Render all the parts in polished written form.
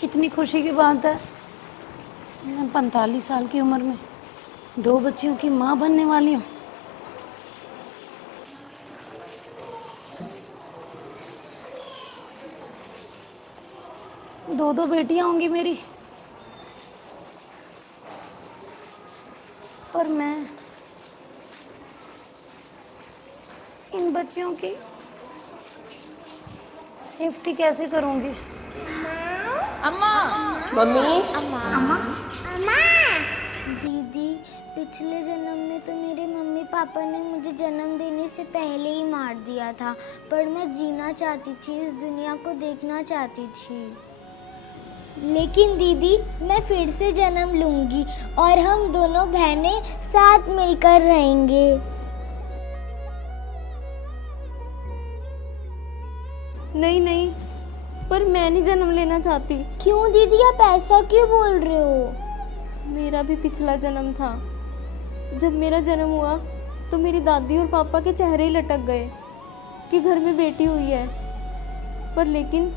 कितनी खुशी की बात है। मैं 45 साल की उम्र में 2 बच्चियों की माँ बनने वाली हूँ। दो बेटियाँ होंगी मेरी। पर मैं इन बच्चियों की सेफ्टी कैसे करूँगी? अम्मा। मम्मी। अम्मा, दीदी, पिछले जन्म में तो मेरे मम्मी पापा ने मुझे जन्म देने से पहले ही मार दिया था, पर मैं जीना चाहती थी, इस दुनिया को देखना चाहती थी। लेकिन दीदी, मैं फिर से जन्म लूंगी और हम दोनों बहनें साथ मिलकर रहेंगे। नहीं नहीं, पर मैं नहीं जन्म लेना चाहती। क्यों दीदी, आप ऐसा क्यों बोल रहे हो? मेरा भी पिछला जन्म था। जब मेरा जन्म हुआ तो मेरी दादी और पापा के चेहरे ही लटक गए कि घर में बेटी हुई है। पर लेकिन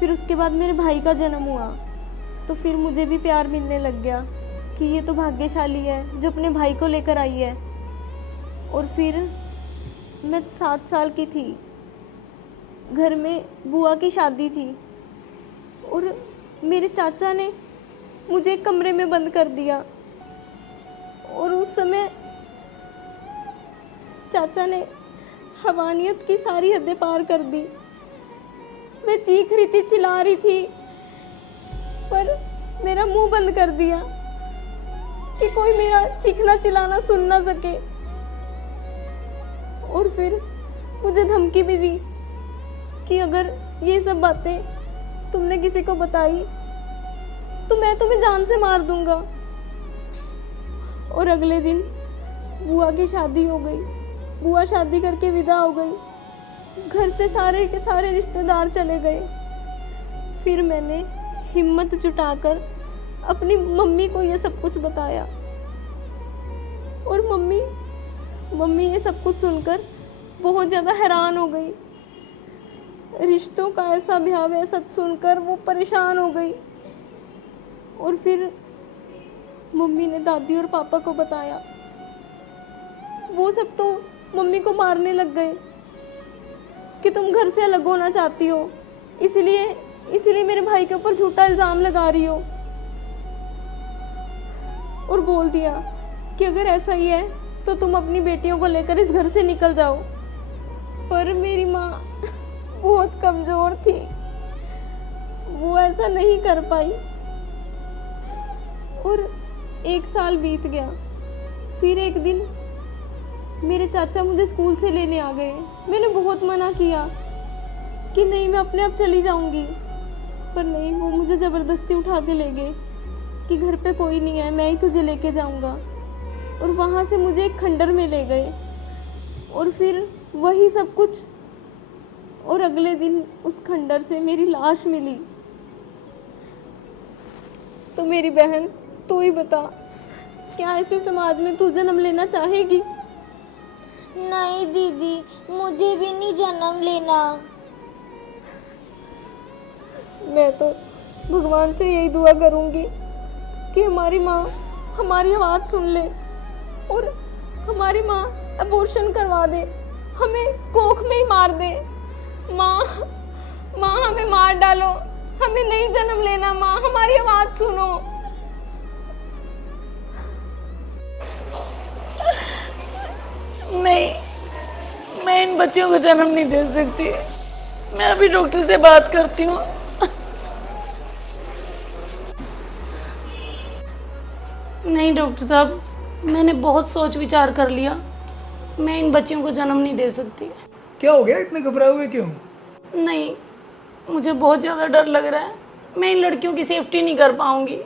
फिर उसके बाद मेरे भाई का जन्म हुआ तो फिर मुझे भी प्यार मिलने लग गया कि ये तो भाग्यशाली है जो अपने भाई को लेकर आई है। और फिर मैं 7 साल की थी, घर में बुआ की शादी थी और मेरे चाचा ने मुझे एक कमरे में बंद कर दिया। और उस समय चाचा ने हवानियत की सारी हदें पार कर दी। मैं चीख रही थी, चिल्ला रही थी, पर मेरा मुंह बंद कर दिया कि कोई मेरा चीखना चिल्लाना सुन ना सके। और फिर मुझे धमकी भी दी कि अगर ये सब बातें तुमने किसी को बताई तो मैं तुम्हें जान से मार दूंगा। और अगले दिन बुआ की शादी हो गई। बुआ शादी करके विदा हो गई। घर से सारे के सारे रिश्तेदार चले गए। फिर मैंने हिम्मत जुटाकर अपनी मम्मी को ये सब कुछ बताया। और मम्मी ये सब कुछ सुनकर बहुत ज़्यादा हैरान हो गई। रिश्तों का ऐसा भाव है सच सुनकर वो परेशान हो गई। और फिर मम्मी ने दादी और पापा को बताया। वो सब तो मम्मी को मारने लग गए कि तुम घर से अलग होना चाहती हो, इसलिए मेरे भाई के ऊपर झूठा इल्ज़ाम लगा रही हो। और बोल दिया कि अगर ऐसा ही है तो तुम अपनी बेटियों को लेकर इस घर से निकल जाओ। पर मेरी माँ बहुत कमज़ोर थी, वो ऐसा नहीं कर पाई। और 1 साल बीत गया। फिर एक दिन मेरे चाचा मुझे स्कूल से लेने आ गए। मैंने बहुत मना किया कि नहीं, मैं अपने आप चली जाऊंगी, पर नहीं, वो मुझे ज़बरदस्ती उठा के ले गए कि घर पे कोई नहीं है, मैं ही तुझे लेके जाऊंगा। और वहाँ से मुझे एक खंडर में ले गए और फिर वही सब कुछ। और अगले दिन उस खंडर से मेरी लाश मिली। तो मेरी बहन, तू ही बता, क्या ऐसे समाज में तू जन्म लेना चाहेगी? नहीं दीदी, मुझे भी नहीं जन्म लेना। मैं तो भगवान से यही दुआ करूंगी कि हमारी माँ हमारी आवाज़ सुन ले और हमारी माँ अबॉर्शन करवा दे, हमें कोख में ही मार दे। माँ हमें मार डालो, हमें नहीं जन्म लेना। माँ, हमारी आवाज़ सुनो। नहीं, मैं इन बच्चियों को जन्म नहीं दे सकती। मैं अभी डॉक्टर से बात करती हूँ। नहीं डॉक्टर साहब, मैंने बहुत सोच विचार कर लिया। मैं इन बच्चियों को जन्म नहीं दे सकती। क्या हो गया, इतने घबराए हुए क्यों? नहीं, मुझे बहुत ज़्यादा डर लग रहा है। मैं इन लड़कियों की सेफ्टी नहीं कर पाऊंगी।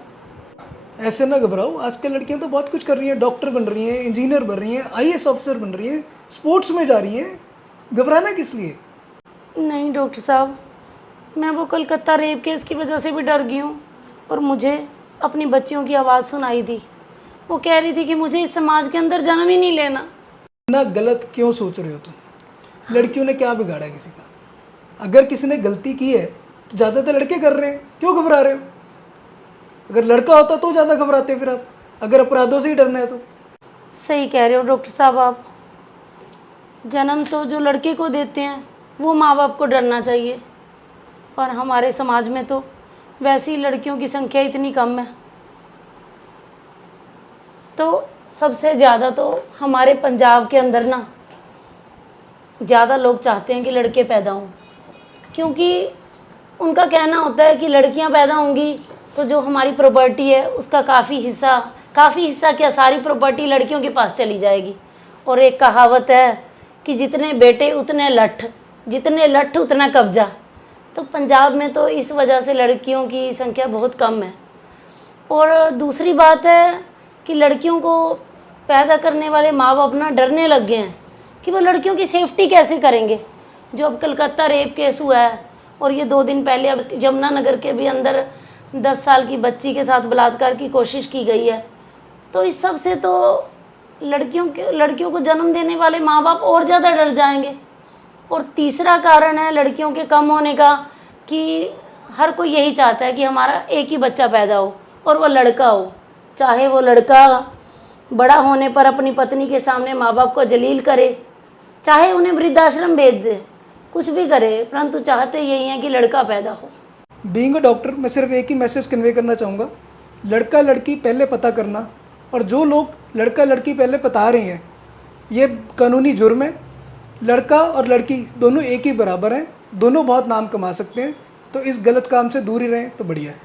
ऐसे ना घबराओ, आजकल लड़कियां तो बहुत कुछ कर रही हैं, डॉक्टर बन रही हैं, इंजीनियर बन रही हैं, आईएएस ऑफिसर बन रही हैं, स्पोर्ट्स में जा रही हैं। घबराना किस लिए? नहीं डॉक्टर साहब, मैं वो कलकत्ता रेप केस की वजह से भी डर गई हूँ। और मुझे अपनी बच्चियों की आवाज़ सुनाई दी। वो कह रही थी कि मुझे इस समाज के अंदर जन्म ही नहीं लेना। ना गलत क्यों सोच रहे हो तुम? लड़कियों ने क्या बिगाड़ा किसी का? अगर किसी ने गलती की है तो ज़्यादातर लड़के कर रहे हैं, क्यों घबरा रहे हो? अगर लड़का होता तो ज़्यादा घबराते फिर आप, अगर अपराधों से ही डरना है तो। सही कह रहे हो डॉक्टर साहब आप। जन्म तो जो लड़के को देते हैं वो माँ बाप को डरना चाहिए, और हमारे समाज में तो वैसे ही लड़कियों की संख्या इतनी कम है। तो सबसे ज़्यादा तो हमारे पंजाब के अंदर ना ज़्यादा लोग चाहते हैं कि लड़के पैदा हों, क्योंकि उनका कहना होता है कि लड़कियां पैदा होंगी तो जो हमारी प्रॉपर्टी है उसका काफ़ी हिस्सा क्या सारी प्रॉपर्टी लड़कियों के पास चली जाएगी। और एक कहावत है कि जितने बेटे उतने लठ, जितने लठ उतना कब्जा। तो पंजाब में तो इस वजह से लड़कियों की संख्या बहुत कम है। और दूसरी बात है कि लड़कियों को पैदा करने वाले माँ बाप ना डरने लग गए हैं कि वो लड़कियों की सेफ्टी कैसे करेंगे। जो अब कलकत्ता रेप केस हुआ है, और ये 2 दिन पहले अब यमुनानगर के भी अंदर 10 साल की बच्ची के साथ बलात्कार की कोशिश की गई है। तो इस सब से तो लड़कियों को जन्म देने वाले माँ बाप और ज़्यादा डर जाएंगे। और तीसरा कारण है लड़कियों के कम होने का कि हर कोई यही चाहता है कि हमारा एक ही बच्चा पैदा हो और वो लड़का हो। चाहे वो लड़का बड़ा होने पर अपनी पत्नी के सामने माँ बाप को जलील करे, चाहे उन्हें वृद्धाश्रम भेज दे, कुछ भी करे, परंतु चाहते यही हैं कि लड़का पैदा हो। बीइंग अ डॉक्टर मैं सिर्फ एक ही मैसेज कन्वे करना चाहूँगा, लड़का लड़की पहले पता करना। और जो लोग लड़का लड़की पहले बता रहे हैं ये कानूनी जुर्म है। लड़का और लड़की दोनों एक ही बराबर हैं, दोनों बहुत नाम कमा सकते हैं, तो इस गलत काम से दूर ही रहें तो बढ़िया है।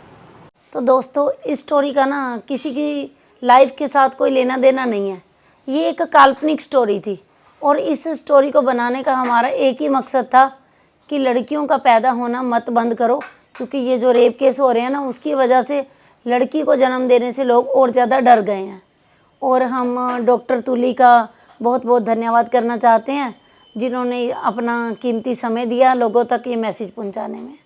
तो दोस्तों इस स्टोरी का ना किसी की लाइफ के साथ कोई लेना देना नहीं है, ये एक काल्पनिक स्टोरी थी। और इस स्टोरी को बनाने का हमारा एक ही मकसद था कि लड़कियों का पैदा होना मत बंद करो, क्योंकि ये जो रेप केस हो रहे हैं ना उसकी वजह से लड़की को जन्म देने से लोग और ज़्यादा डर गए हैं। और हम डॉक्टर तुली का बहुत बहुत धन्यवाद करना चाहते हैं जिन्होंने अपना कीमती समय दिया लोगों तक ये मैसेज पहुंचाने में।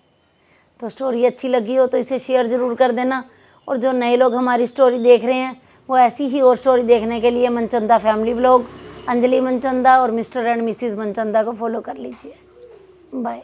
तो स्टोरी अच्छी लगी हो तो इसे शेयर ज़रूर कर देना। और जो नए लोग हमारी स्टोरी देख रहे हैं वो ऐसी ही और स्टोरी देखने के लिए मनचंदा फैमिली व्लॉग, अंजलि मनचंदा और मिस्टर एंड मिसिज़ मनचंदा को फॉलो कर लीजिए। बाय।